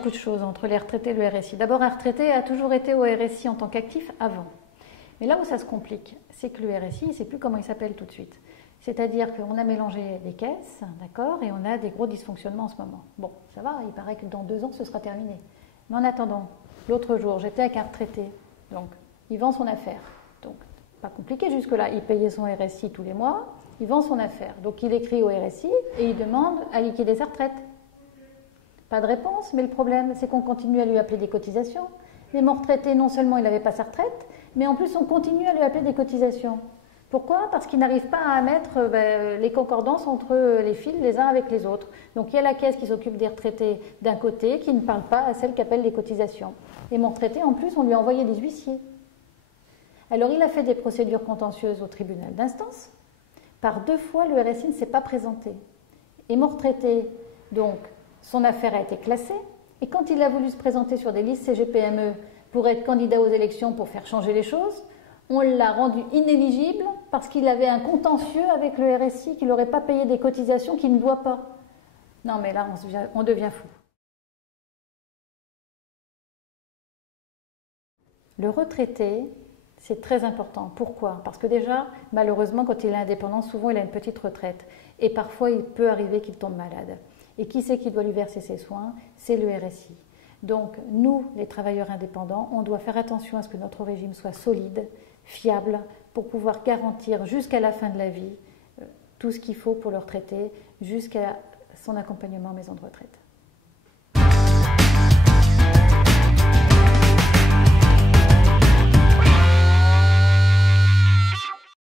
beaucoup de choses entre les retraités et le RSI. D'abord, un retraité a toujours été au RSI en tant qu'actif avant. Mais là où ça se complique, c'est que le RSI, il ne sait plus comment il s'appelle tout de suite. C'est-à-dire qu'on a mélangé des caisses, d'accord, et on a des gros dysfonctionnements en ce moment. Bon, ça va, il paraît que dans 2 ans, ce sera terminé. Mais en attendant, l'autre jour, j'étais avec un retraité, donc il vend son affaire. Donc, pas compliqué jusque-là, il payait son RSI tous les mois, il vend son affaire. Donc il écrit au RSI et il demande à liquider sa retraite. Pas de réponse, mais le problème, c'est qu'on continue à lui appeler des cotisations. Mais mon retraité, non seulement il n'avait pas sa retraite, mais en plus on continue à lui appeler des cotisations. Pourquoi? Parce qu'il n'arrive pas à mettre les concordances entre les fils les uns avec les autres. Donc il y a la caisse qui s'occupe des retraités d'un côté, qui ne parle pas à celle qui appelle les cotisations. Et mon retraité, en plus, on lui a envoyé des huissiers. Alors il a fait des procédures contentieuses au tribunal d'instance. Par 2 fois, le RSI ne s'est pas présenté. Et mon retraité, donc, son affaire a été classée. Et quand il a voulu se présenter sur des listes CGPME pour être candidat aux élections pour faire changer les choses, on l'a rendu inéligible parce qu'il avait un contentieux avec le RSI, qu'il n'aurait pas payé des cotisations qu'il ne doit pas. Non mais là, on devient fou. Le retraité, c'est très important. Pourquoi? Parce que déjà, malheureusement, quand il est indépendant, souvent il a une petite retraite. Et parfois, il peut arriver qu'il tombe malade. Et qui c'est qui doit lui verser ses soins? C'est le RSI. Donc, nous, les travailleurs indépendants, on doit faire attention à ce que notre régime soit solide, fiable, pour pouvoir garantir jusqu'à la fin de la vie tout ce qu'il faut pour le retraité, jusqu'à son accompagnement en maison de retraite.